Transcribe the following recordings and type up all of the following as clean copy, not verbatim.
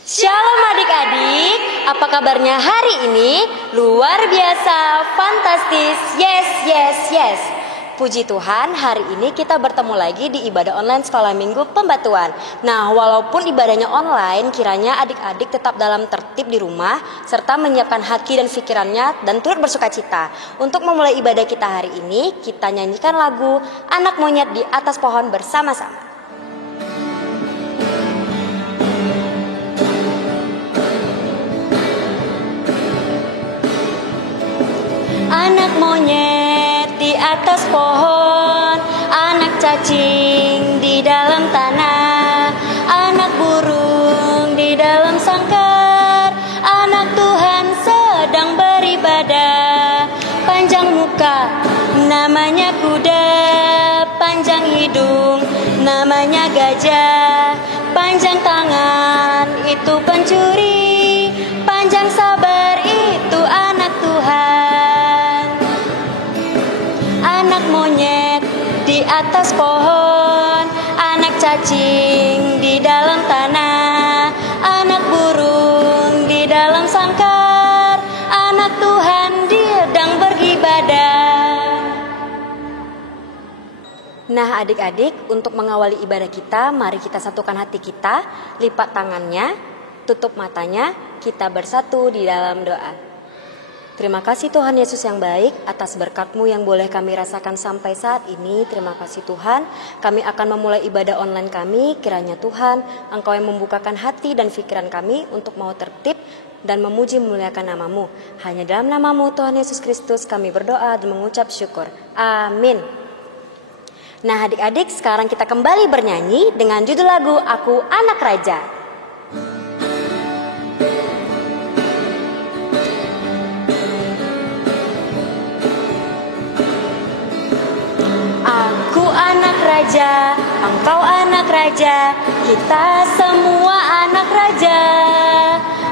Shalom adik-adik, apa kabarnya hari ini? Luar biasa, fantastis, yes. Puji Tuhan, hari ini kita bertemu lagi di ibadah online Sekolah Minggu Pembatuan. Nah, walaupun ibadahnya online, kiranya adik-adik tetap dalam tertib di rumah, serta menyiapkan hati dan pikirannya, dan turut bersukacita. Untuk memulai ibadah kita hari ini, kita nyanyikan lagu Anak Monyet di Atas Pohon bersama-sama. Anak monyet di atas pohon, anak cacing di dalam tanah, anak burung di dalam sangkar, anak Tuhan sedang beribadah. Panjang muka namanya kuda, panjang hidung namanya gajah, panjang tangan itu pencuri, panjang sabar itu anak Tuhan. Anak monyet di atas pohon, anak cacing di dalam tanah, anak burung di dalam sangkar, anak Tuhan sedang beribadah. Nah adik-adik, untuk mengawali ibadah kita, mari kita satukan hati kita, lipat tangannya, tutup matanya, kita bersatu di dalam doa. Terima kasih Tuhan Yesus yang baik atas berkat-Mu yang boleh kami rasakan sampai saat ini. Terima kasih Tuhan, kami akan memulai ibadah online kami. Kiranya Tuhan, Engkau yang membukakan hati dan pikiran kami untuk mau tertib dan memuji memuliakan nama-Mu. Hanya dalam nama-Mu Tuhan Yesus Kristus kami berdoa dan mengucap syukur. Amin. Nah adik-adik, sekarang kita kembali bernyanyi dengan judul lagu Aku Anak Raja. Aku anak raja, engkau anak raja, kita semua anak raja.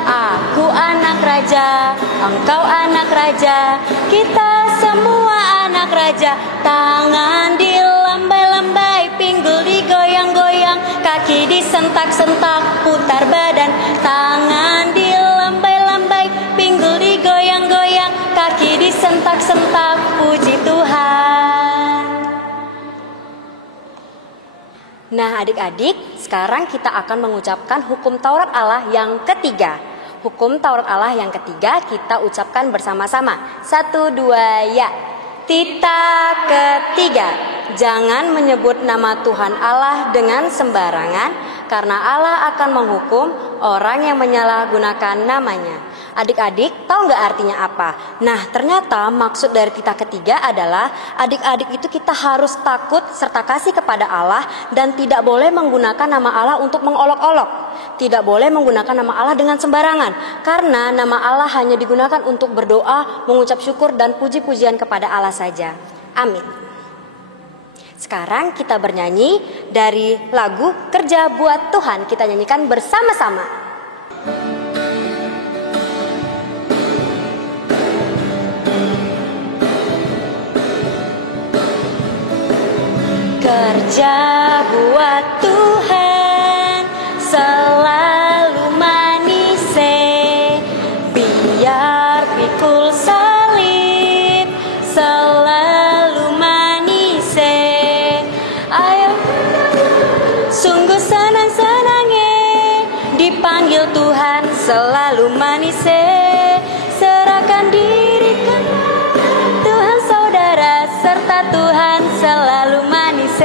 Aku anak raja, engkau anak raja, kita semua anak raja. Tangan dilambai-lambai, pinggul digoyang-goyang, kaki disentak-sentak, putar badan. Tangan dilambai-lambai, pinggul digoyang-goyang, kaki disentak-sentak, puji Tuhan. Nah adik-adik, sekarang kita akan mengucapkan hukum Taurat Allah yang ketiga. Hukum Taurat Allah yang ketiga kita ucapkan bersama-sama. 1, 2, ya. Tita ketiga, jangan menyebut nama Tuhan Allah dengan sembarangan, karena Allah akan menghukum orang yang menyalahgunakan namanya. Adik-adik, tahu nggak artinya apa? Nah, ternyata maksud dari tita ketiga adalah adik-adik itu kita harus takut serta kasih kepada Allah dan tidak boleh menggunakan nama Allah untuk mengolok-olok. Tidak boleh menggunakan nama Allah dengan sembarangan, karena nama Allah hanya digunakan untuk berdoa, mengucap syukur dan puji-pujian kepada Allah saja. Amin. Sekarang kita bernyanyi dari lagu Kerja Buat Tuhan. Kita nyanyikan bersama-sama. Kerja buat Tuhan selalu manis, biar pikul salib selalu manis. Ayo sungguh senang-senangnya dipanggil Tuhan selalu manis. Serahkan diri ke Tuhan saudara, serta Tuhan selalu manis.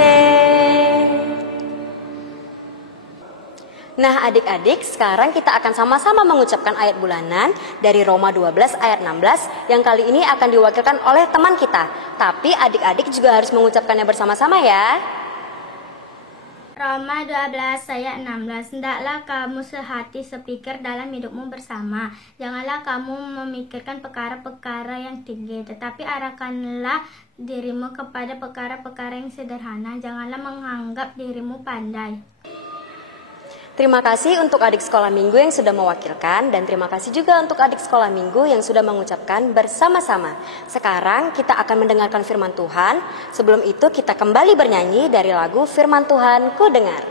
Nah adik-adik, sekarang kita akan sama-sama mengucapkan ayat bulanan dari Roma 12 ayat 16 yang kali ini akan diwakilkan oleh teman kita. Tapi adik-adik juga harus mengucapkannya bersama-sama ya. Roma 12 ayat 16. Hendaklah kamu sehati sepikir dalam hidupmu bersama. Janganlah kamu memikirkan perkara-perkara yang tinggi, tetapi arahkanlah dirimu kepada perkara-perkara yang sederhana. Janganlah menganggap dirimu pandai. Terima kasih untuk adik sekolah minggu yang sudah mewakilkan, dan terima kasih juga untuk adik sekolah minggu yang sudah mengucapkan bersama-sama. Sekarang kita akan mendengarkan firman Tuhan. Sebelum itu kita kembali bernyanyi dari lagu Firman Tuhan Ku Dengar.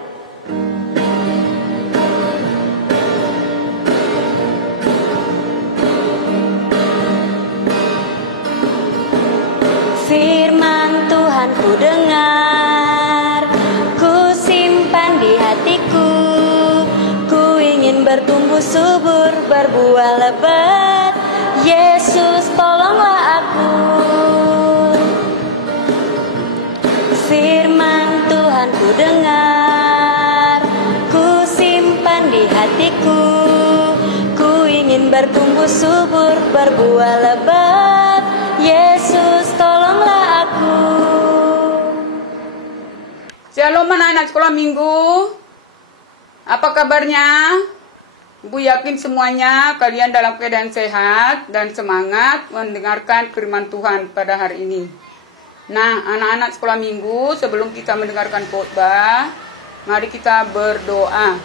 bertumbuh subur, berbuah lebat. Yesus, tolonglah aku. Firman Tuhan ku dengar, ku simpan di hatiku. Ku ingin bertumbuh subur, berbuah lebat. Yesus, tolonglah aku. Shalom anak-anak sekolah minggu. Apa kabarnya? Ibu yakin semuanya kalian dalam keadaan sehat dan semangat mendengarkan firman Tuhan pada hari ini. Nah, anak-anak sekolah minggu, sebelum kita mendengarkan khotbah, mari kita berdoa.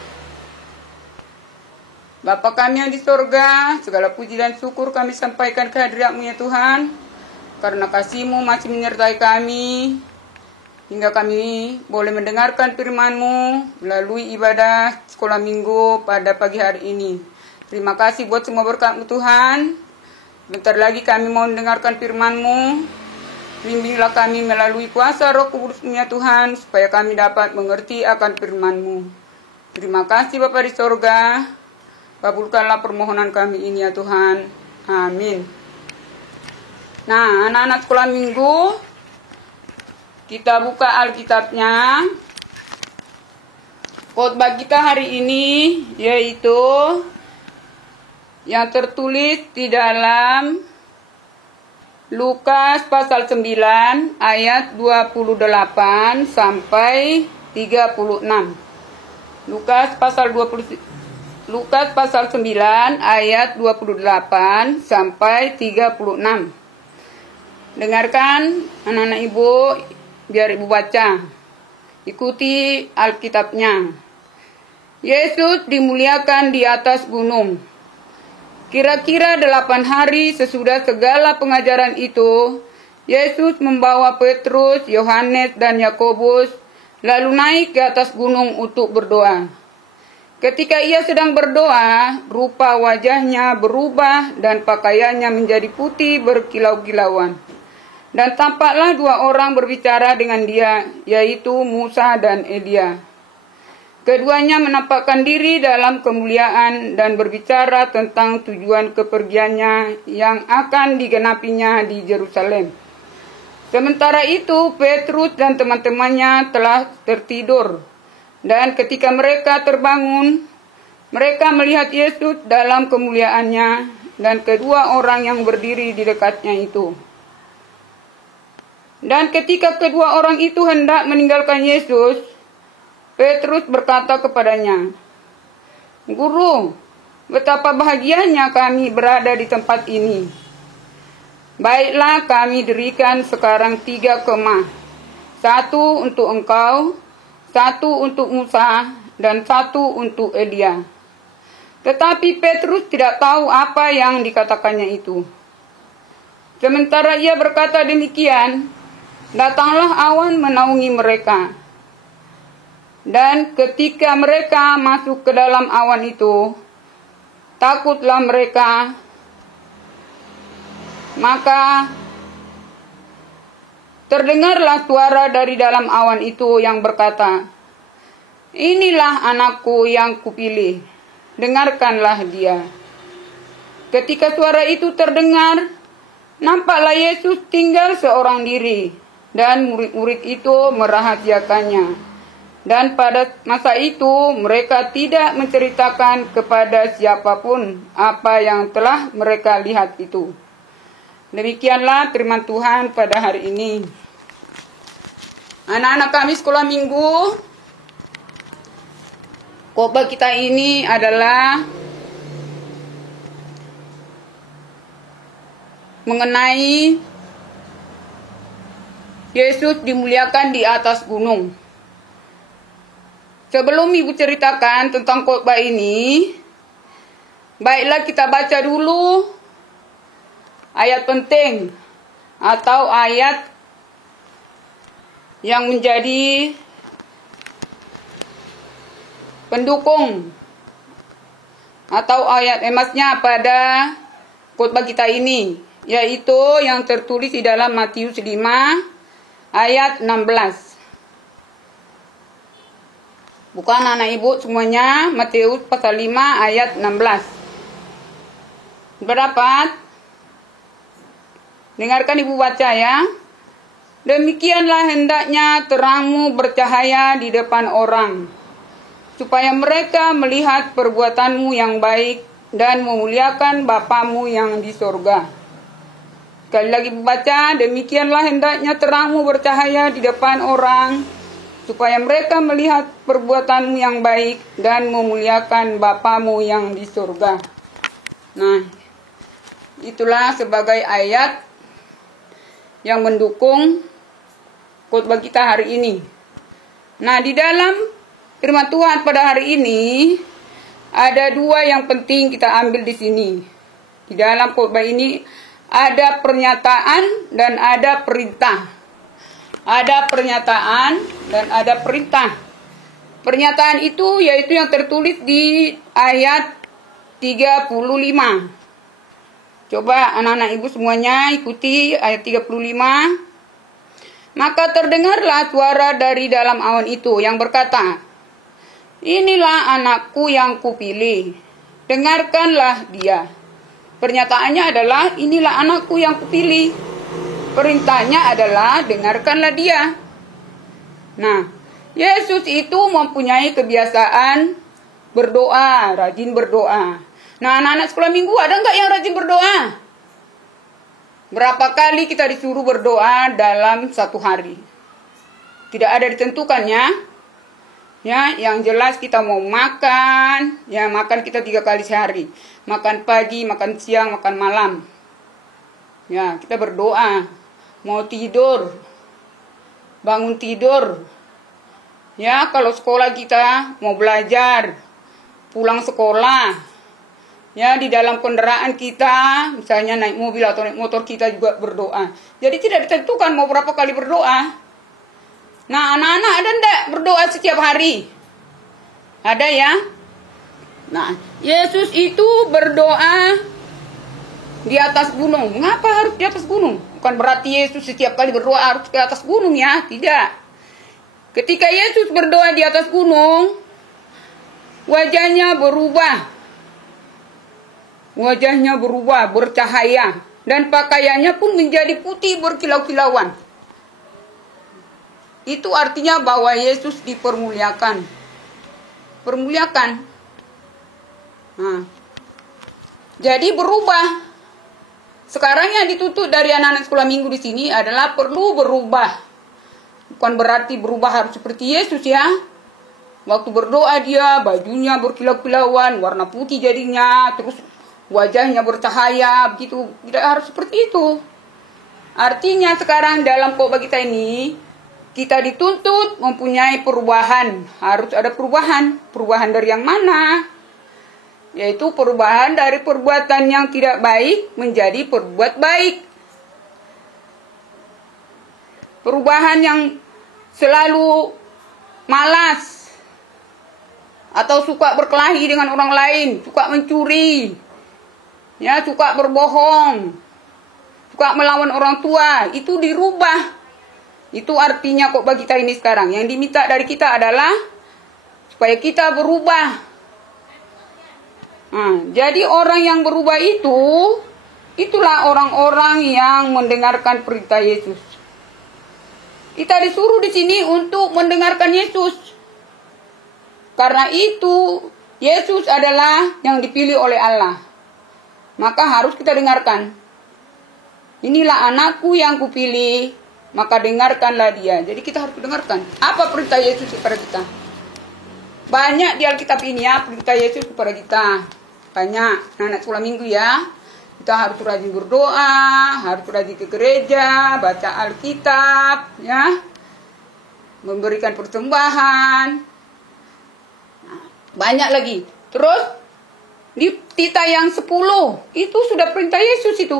Bapa kami yang di sorga, segala puji dan syukur kami sampaikan kehadirat-Mu ya Tuhan, karena kasih-Mu masih menyertai kami, hingga kami boleh mendengarkan firman-Mu melalui ibadah sekolah minggu pada pagi hari ini. Terima kasih buat semua berkat-Mu Tuhan. Bentar lagi kami mau mendengarkan firman-Mu. Bimbinglah kami melalui kuasa Roh Kudus-Mu ya Tuhan, supaya kami dapat mengerti akan firman-Mu. Terima kasih Bapa di sorga. Kabulkanlah permohonan kami ini ya Tuhan. Amin. Nah, anak-anak sekolah minggu, kita buka Alkitabnya. Khotbah kita hari ini yaitu yang tertulis di dalam Lukas pasal 9 ayat 28 sampai 36. Lukas pasal 9 ayat 28 sampai 36. Dengarkan anak-anak ibu, biar ibu baca. Ikuti Alkitabnya. Yesus dimuliakan di atas gunung. Kira-kira 8 hari sesudah segala pengajaran itu, Yesus membawa Petrus, Yohanes, dan Yakobus, lalu naik ke atas gunung untuk berdoa. Ketika ia sedang berdoa, rupa wajahnya berubah dan pakaiannya menjadi putih berkilau-kilauan. Dan tampaklah 2 orang berbicara dengan dia, yaitu Musa dan Elia. Keduanya menampakkan diri dalam kemuliaan dan berbicara tentang tujuan kepergiannya yang akan digenapinya di Yerusalem. Sementara itu, Petrus dan teman-temannya telah tertidur. Dan ketika mereka terbangun, mereka melihat Yesus dalam kemuliaannya dan kedua orang yang berdiri di dekatnya itu. Dan ketika kedua orang itu hendak meninggalkan Yesus, Petrus berkata kepadanya, "Guru, betapa bahagianya kami berada di tempat ini. Baiklah, kami dirikan sekarang 3 kemah, 1 untuk engkau, 1 untuk Musa, dan 1 untuk Elia." Tetapi Petrus tidak tahu apa yang dikatakannya itu. Sementara ia berkata demikian, datanglah awan menaungi mereka. Dan ketika mereka masuk ke dalam awan itu, takutlah mereka. Maka terdengarlah suara dari dalam awan itu yang berkata, "Inilah anakku yang kupilih, dengarkanlah dia." Ketika suara itu terdengar, nampaklah Yesus tinggal seorang diri, dan murid-murid itu merahasiakannya. Dan pada masa itu mereka tidak menceritakan kepada siapapun apa yang telah mereka lihat itu. Demikianlah firman Tuhan pada hari ini. Anak-anak kami sekolah minggu, khotbah kita ini adalah mengenai Yesus dimuliakan di atas gunung. Sebelum ibu ceritakan tentang khotbah ini, baiklah kita baca dulu ayat penting atau ayat yang menjadi pendukung atau ayat emasnya pada khotbah kita ini, yaitu yang tertulis di dalam Matius 5 ayat 16. Bukan anak ibu semuanya, Matius pasal 5 ayat 16. Berdapat? Dengarkan ibu baca ya. Demikianlah hendaknya terangmu bercahaya di depan orang, supaya mereka melihat perbuatanmu yang baik dan memuliakan Bapamu yang di sorga. Sekali lagi ibu baca, demikianlah hendaknya terangmu bercahaya di depan orang, supaya mereka melihat perbuatanmu yang baik dan memuliakan Bapamu yang di surga. Nah, itulah sebagai ayat yang mendukung khotbah kita hari ini. Nah, di dalam firman Tuhan pada hari ini ada dua yang penting kita ambil di sini. Di dalam khotbah ini ada pernyataan dan ada perintah. Ada pernyataan dan ada perintah. Pernyataan itu yaitu yang tertulis di ayat 35. Coba anak-anak ibu semuanya ikuti ayat 35. Maka terdengarlah suara dari dalam awan itu yang berkata, "Inilah anakku yang kupilih, dengarkanlah dia." Pernyataannya adalah, inilah anakku yang kupilih. Perintahnya adalah, dengarkanlah dia. Nah, Yesus itu mempunyai kebiasaan berdoa, rajin berdoa. Nah, anak-anak sekolah minggu ada nggak yang rajin berdoa? Berapa kali kita disuruh berdoa dalam satu hari? Tidak ada ditentukannya. Ya, yang jelas kita mau makan, ya makan kita 3 kali sehari. Makan pagi, makan siang, makan malam. Ya, kita berdoa. Mau tidur, bangun tidur. Ya, kalau sekolah kita mau belajar, pulang sekolah. Ya, di dalam kendaraan kita, misalnya naik mobil atau naik motor kita juga berdoa. Jadi tidak ditentukan mau berapa kali berdoa. Nah, anak-anak ada enggak berdoa setiap hari? Ada ya? Nah, Yesus itu berdoa di atas gunung. Mengapa harus di atas gunung? Bukan berarti Yesus setiap kali berdoa harus ke atas gunung ya. Tidak. Ketika Yesus berdoa di atas gunung, wajahnya berubah. Wajahnya berubah, bercahaya. Dan pakaiannya pun menjadi putih berkilau-kilauan. Itu artinya bahwa Yesus dipermuliakan. Permuliakan. Nah, jadi berubah. Sekarang yang dituntut dari anak-anak sekolah minggu di sini adalah perlu berubah. Bukan berarti berubah harus seperti Yesus ya. Waktu berdoa dia, bajunya berkilau-kilauan, warna putih jadinya, terus wajahnya bercahaya, begitu. Tidak harus seperti itu. Artinya sekarang dalam khotbah kita ini, kita dituntut mempunyai perubahan. Harus ada perubahan. Perubahan dari yang mana? Yaitu perubahan dari perbuatan yang tidak baik menjadi perbuat baik. Perubahan yang selalu malas atau suka berkelahi dengan orang lain, suka mencuri, ya, suka berbohong, suka melawan orang tua, itu dirubah. Itu artinya kok bagi kita ini sekarang. Yang diminta dari kita adalah supaya kita berubah. Nah, jadi orang yang berubah itu, itulah orang-orang yang mendengarkan perintah Yesus. Kita disuruh di sini untuk mendengarkan Yesus. Karena itu, Yesus adalah yang dipilih oleh Allah. Maka harus kita dengarkan. Inilah anakku yang kupilih, maka dengarkanlah dia. Jadi kita harus dengarkan. Apa perintah Yesus kepada kita? Banyak di Alkitab ini ya, perintah Yesus kepada kita. Banyak, anak sekolah minggu ya. Kita harus rajin berdoa, harus rajin ke gereja, baca Alkitab, ya. Memberikan persembahan. Nah, banyak lagi. Terus, di tita yang 10, itu sudah perintah Yesus itu.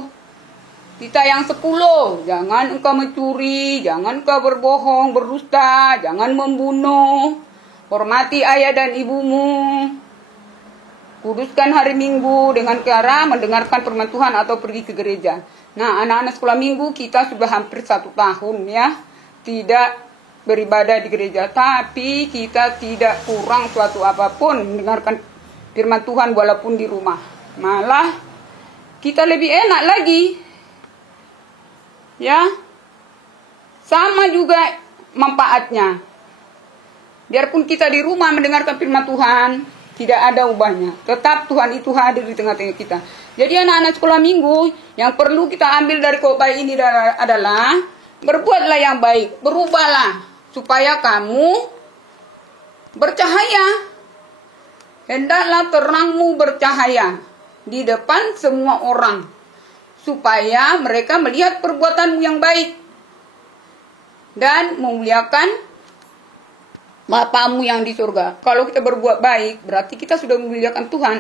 Tita yang 10, jangan engkau mencuri, jangan engkau berbohong, berdusta, jangan membunuh. Hormati ayah dan ibumu. Kuduskan hari Minggu dengan cara mendengarkan firman Tuhan atau pergi ke gereja. Nah, anak-anak sekolah minggu kita sudah hampir 1 tahun ya. Tidak beribadah di gereja, tapi kita tidak kurang suatu apapun mendengarkan firman Tuhan walaupun di rumah. Malah kita lebih enak lagi. Ya. Sama juga manfaatnya. Biarpun kita di rumah mendengarkan firman Tuhan, tidak ada ubahnya. Tetap Tuhan itu hadir di tengah-tengah kita. Jadi anak-anak sekolah minggu, yang perlu kita ambil dari khotbah ini adalah berbuatlah yang baik, berubahlah supaya kamu bercahaya. Hendaklah terangmu bercahaya di depan semua orang, supaya mereka melihat perbuatanmu yang baik dan memuliakan Bapamu yang di surga. Kalau kita berbuat baik, berarti kita sudah memuliakan Tuhan.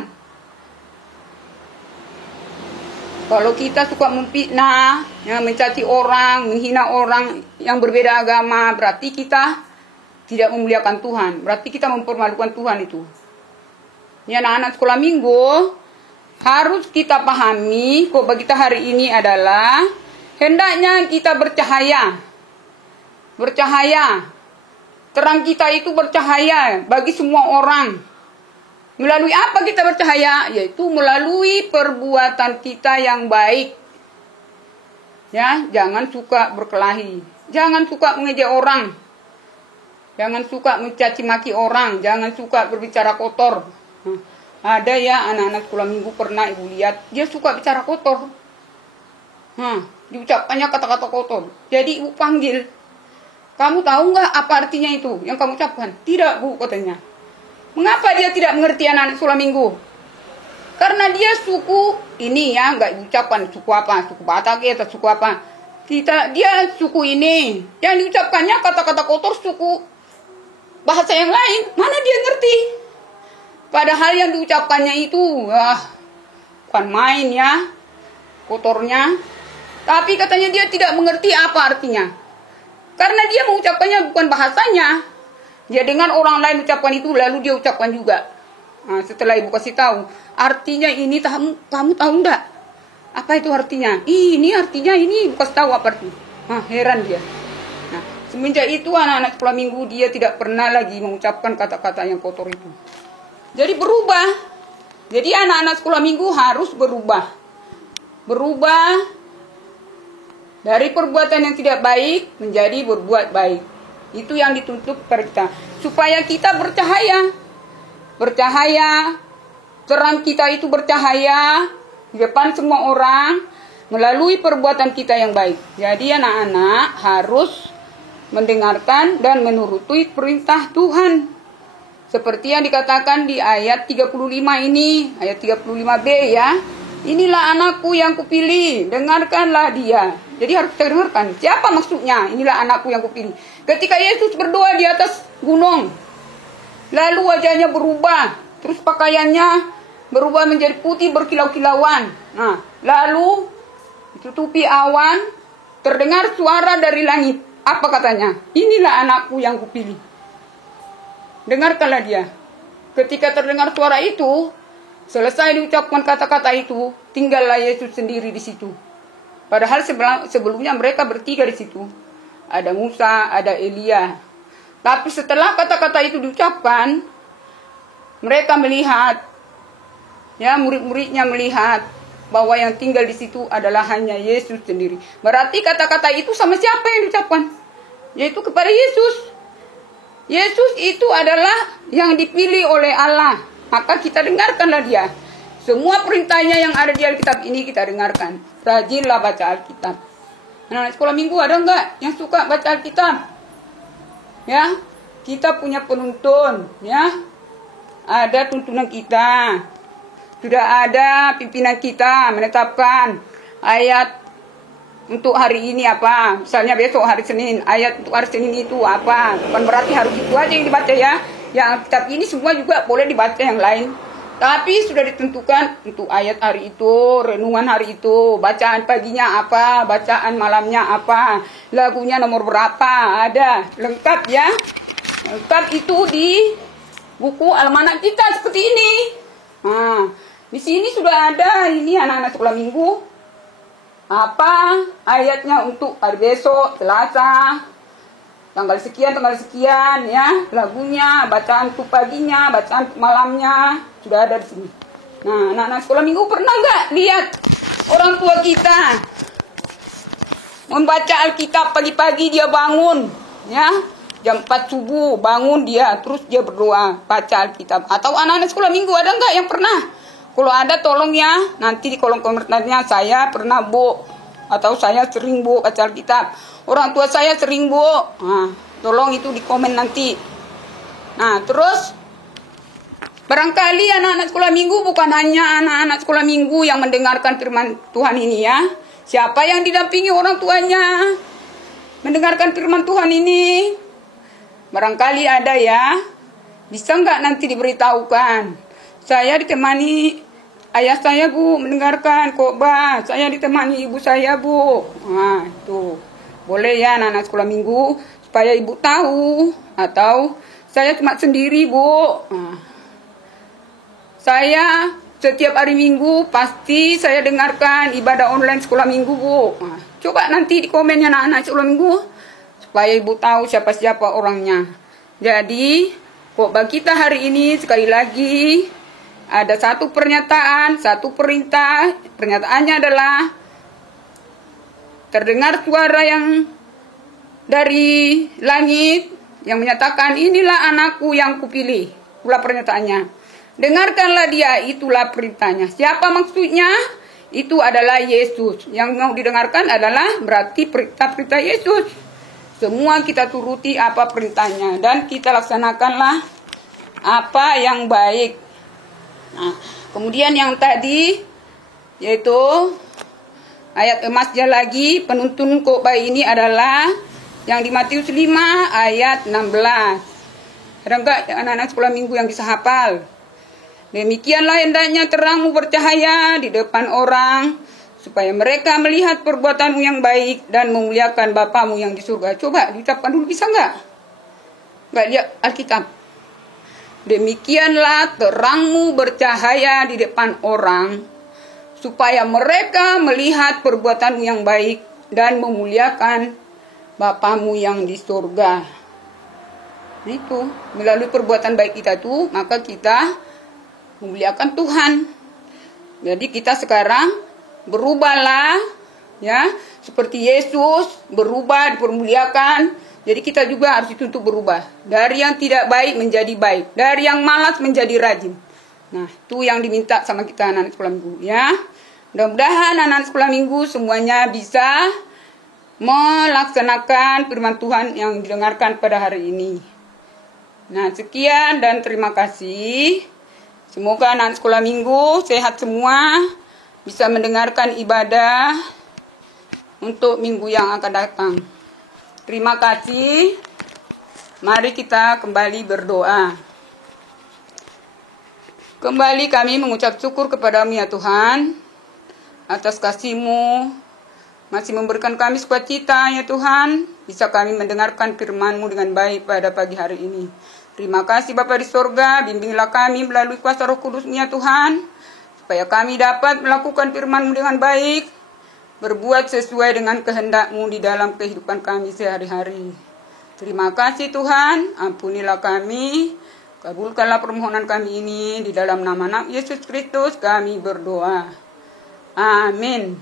Kalau kita suka memfitnah, mencaci orang, menghina orang yang berbeda agama, berarti kita tidak memuliakan Tuhan. Berarti kita mempermalukan Tuhan itu. Ya, anak-anak sekolah minggu, harus kita pahami, khotbah kita hari ini adalah hendaknya kita bercahaya. Bercahaya. Terang kita itu bercahaya bagi semua orang. Melalui apa kita bercahaya? Yaitu melalui perbuatan kita yang baik. Ya, jangan suka berkelahi. Jangan suka mengejek orang. Jangan suka mencaci maki orang. Jangan suka berbicara kotor. Ada ya anak-anak sekolah minggu pernah ibu lihat, dia suka bicara kotor. Diucapkannya kata-kata kotor. Jadi ibu panggil, kamu tahu nggak apa artinya itu yang kamu ucapkan? Tidak bu, katanya. Mengapa dia tidak mengerti anak-anak sekolah minggu? Karena dia suku ini ya, nggak diucapkan suku apa, suku Batak atau suku apa. Dia suku ini, yang diucapkannya kata-kata kotor suku bahasa yang lain. Mana dia ngerti? Padahal yang diucapkannya itu, bukan main ya, kotornya. Tapi katanya dia tidak mengerti apa artinya. Karena dia mengucapkannya bukan bahasanya. Dia dengar orang lain ucapkan itu, lalu dia ucapkan juga. Setelah ibu kasih tahu, artinya ini kamu tahu enggak? Apa itu artinya? Ini artinya ini, ibu kasih tahu apa artinya. Heran dia. Nah, semenjak itu anak-anak sekolah minggu dia tidak pernah lagi mengucapkan kata-kata yang kotor itu. Jadi berubah. Jadi anak-anak sekolah minggu harus berubah. Berubah dari perbuatan yang tidak baik menjadi berbuat baik. Itu yang dituntut kepada kita. Supaya kita bercahaya. Bercahaya. Terang kita itu bercahaya di depan semua orang melalui perbuatan kita yang baik. Jadi anak-anak harus mendengarkan dan menuruti perintah Tuhan. Seperti yang dikatakan di ayat 35 ini. Ayat 35b ya. Inilah anakku yang kupilih, dengarkanlah dia. Jadi harus kita dengarkan. Siapa maksudnya? Inilah anakku yang kupilih. Ketika Yesus berdoa di atas gunung, lalu wajahnya berubah, terus pakaiannya berubah menjadi putih berkilau-kilauan. Lalu ditutupi awan, terdengar suara dari langit. Apa katanya? Inilah anakku yang kupilih. Dengarkanlah dia. Ketika terdengar suara itu, selesai diucapkan kata-kata itu, tinggallah Yesus sendiri di situ. Padahal sebelumnya mereka bertiga di situ. Ada Musa, ada Elia. Tapi setelah kata-kata itu diucapkan, mereka melihat, ya murid-muridnya melihat bahwa yang tinggal di situ adalah hanya Yesus sendiri. Berarti kata-kata itu sama siapa yang diucapkan? Yaitu kepada Yesus. Yesus itu adalah yang dipilih oleh Allah. Maka kita dengarkanlah dia. Semua perintahnya yang ada di Alkitab ini kita dengarkan. Rajinlah baca Alkitab. Anak sekolah minggu ada enggak yang suka baca Alkitab? Ya, kita punya penuntun. Ya, ada tuntunan kita. Sudah ada pimpinan kita menetapkan ayat untuk hari ini apa. Misalnya besok hari Senin, ayat untuk hari Senin itu apa. Bukan berarti harus itu aja yang dibaca ya. Yang Alkitab ini semua juga boleh dibaca yang lain. Tapi sudah ditentukan untuk ayat hari itu, renungan hari itu, bacaan paginya apa, bacaan malamnya apa, lagunya nomor berapa, ada lengkap ya. Lengkap itu di buku almanak kita seperti ini. Di sini sudah ada ini anak-anak sekolah minggu. Apa ayatnya untuk hari besok, Selasa, tanggal sekian ya, lagunya, bacaan paginya, bacaan malamnya sudah ada di sini. Nah, anak-anak sekolah minggu pernah nggak lihat orang tua kita membaca Alkitab pagi-pagi, dia bangun ya, jam 4 subuh bangun dia, terus dia berdoa baca Alkitab? Atau anak-anak sekolah minggu ada nggak yang pernah? Kalau ada tolong ya, nanti di kolom komentarnya, saya pernah Bu, atau saya sering Bu baca Alkitab, orang tua saya sering Bu. Nah, tolong itu di komen nanti. Nah, terus barangkali anak-anak sekolah minggu bukan hanya anak-anak sekolah minggu yang mendengarkan firman Tuhan ini ya. Siapa yang didampingi orang tuanya mendengarkan firman Tuhan ini? Barangkali ada ya. Bisa nggak nanti diberitahukan? Saya ditemani ayah saya Bu mendengarkan khotbah. Saya ditemani ibu saya Bu. Nah, itu boleh ya anak-anak sekolah minggu, supaya ibu tahu. Atau saya cuma sendiri Bu. Nah, saya setiap hari Minggu pasti saya dengarkan ibadah online sekolah minggu Bu. Nah, coba nanti di komennya anak-anak sekolah minggu, supaya ibu tahu siapa-siapa orangnya. Jadi khotbah kita hari ini sekali lagi ada satu pernyataan, satu perintah. Pernyataannya adalah terdengar suara yang dari langit yang menyatakan, inilah anakku yang kupilih. Itulah pernyataannya. Dengarkanlah dia, itulah perintahnya. Siapa maksudnya? Itu adalah Yesus. Yang mau didengarkan adalah berarti perintah-perintah Yesus. Semua kita turuti apa perintahnya, dan kita laksanakanlah apa yang baik. Nah, kemudian yang tadi yaitu ayat emasnya lagi, penuntun khotbah ini adalah yang di Matius 5 ayat 16. Ada enggak anak-anak sekolah minggu yang bisa hafal? Demikianlah hendaknya terangmu bercahaya di depan orang, supaya mereka melihat perbuatanmu yang baik dan memuliakan Bapamu yang di surga. Coba diucapkan dulu, bisa enggak? Enggak lihat Alkitab. Demikianlah terangmu bercahaya di depan orang, supaya mereka melihat perbuatanmu yang baik dan memuliakan Bapamu yang di surga. Nah, itu melalui perbuatan baik kita itu, maka kita memuliakan Tuhan. Jadi kita sekarang berubahlah ya, seperti Yesus berubah, dipermuliakan. Jadi kita juga harus dituntut berubah. Dari yang tidak baik menjadi baik. Dari yang malas menjadi rajin. Nah, itu yang diminta sama kita anak-anak sekolah minggu ya. Mudah-mudahan anak-anak sekolah minggu semuanya bisa melaksanakan firman Tuhan yang didengarkan pada hari ini. Nah, sekian dan terima kasih. Semoga anak sekolah minggu sehat semua, bisa mendengarkan ibadah untuk minggu yang akan datang. Terima kasih. Mari kita kembali berdoa. Kembali kami mengucap syukur kepada-Mu ya Tuhan, atas kasih-Mu masih memberikan kami sukacita ya Tuhan, bisa kami mendengarkan firman-Mu dengan baik pada pagi hari ini. Terima kasih Bapa di sorga, bimbinglah kami melalui kuasa Roh Kudus-Mu ya Tuhan, supaya kami dapat melakukan firman-Mu dengan baik, berbuat sesuai dengan kehendak-Mu di dalam kehidupan kami sehari-hari. Terima kasih Tuhan, ampunilah kami, kabulkanlah permohonan kami ini, di dalam nama Yesus Kristus kami berdoa. Amin.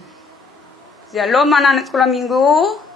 Shalom anak-anak sekolah minggu.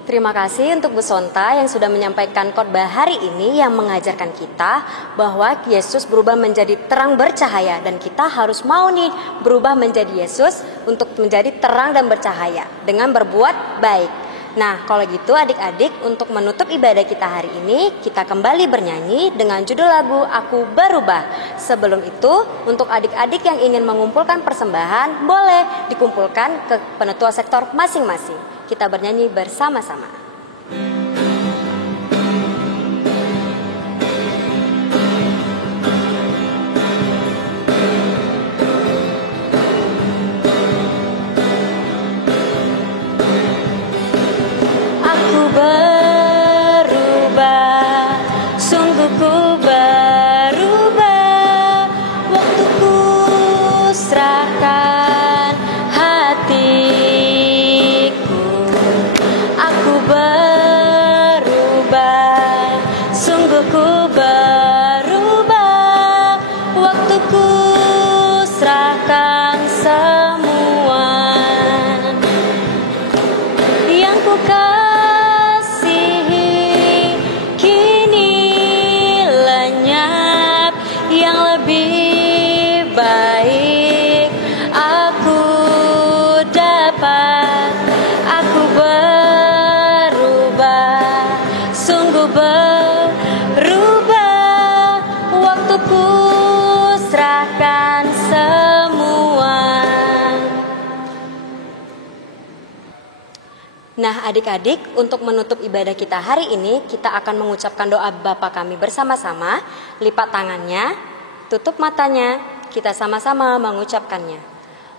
Terima kasih untuk Bu Sonta yang sudah menyampaikan khotbah hari ini yang mengajarkan kita bahwa Yesus berubah menjadi terang bercahaya, dan kita harus mau nih berubah menjadi Yesus untuk menjadi terang dan bercahaya dengan berbuat baik. Nah, kalau gitu adik-adik, untuk menutup ibadah kita hari ini, kita kembali bernyanyi dengan judul lagu Aku Berubah. Sebelum itu, untuk adik-adik yang ingin mengumpulkan persembahan, boleh dikumpulkan ke penetua sektor masing-masing. Kita bernyanyi bersama-sama. Aku berubah, sungguh ku berubah, waktuku serahkan hatiku. Aku Nah, adik-adik, untuk menutup ibadah kita hari ini, kita akan mengucapkan doa Bapa kami bersama-sama. Lipat tangannya, tutup matanya, kita sama-sama mengucapkannya.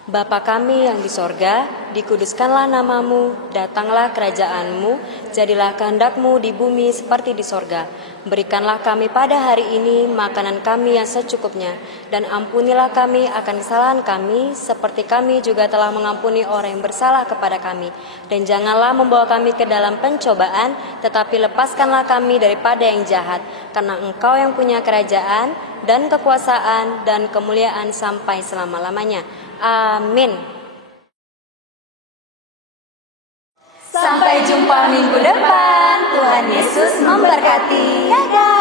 Bapa kami yang di sorga, dikuduskanlah namamu, datanglah kerajaanmu, jadilah kehendakmu di bumi seperti di sorga. Berikanlah kami pada hari ini makanan kami yang secukupnya, dan ampunilah kami akan kesalahan kami, seperti kami juga telah mengampuni orang yang bersalah kepada kami. Dan janganlah membawa kami ke dalam pencobaan, tetapi lepaskanlah kami daripada yang jahat, karena Engkau yang punya kerajaan, dan kekuasaan, dan kemuliaan sampai selama-lamanya. Amin. Sampai jumpa minggu depan. Tuhan Yesus memberkati. Dadah.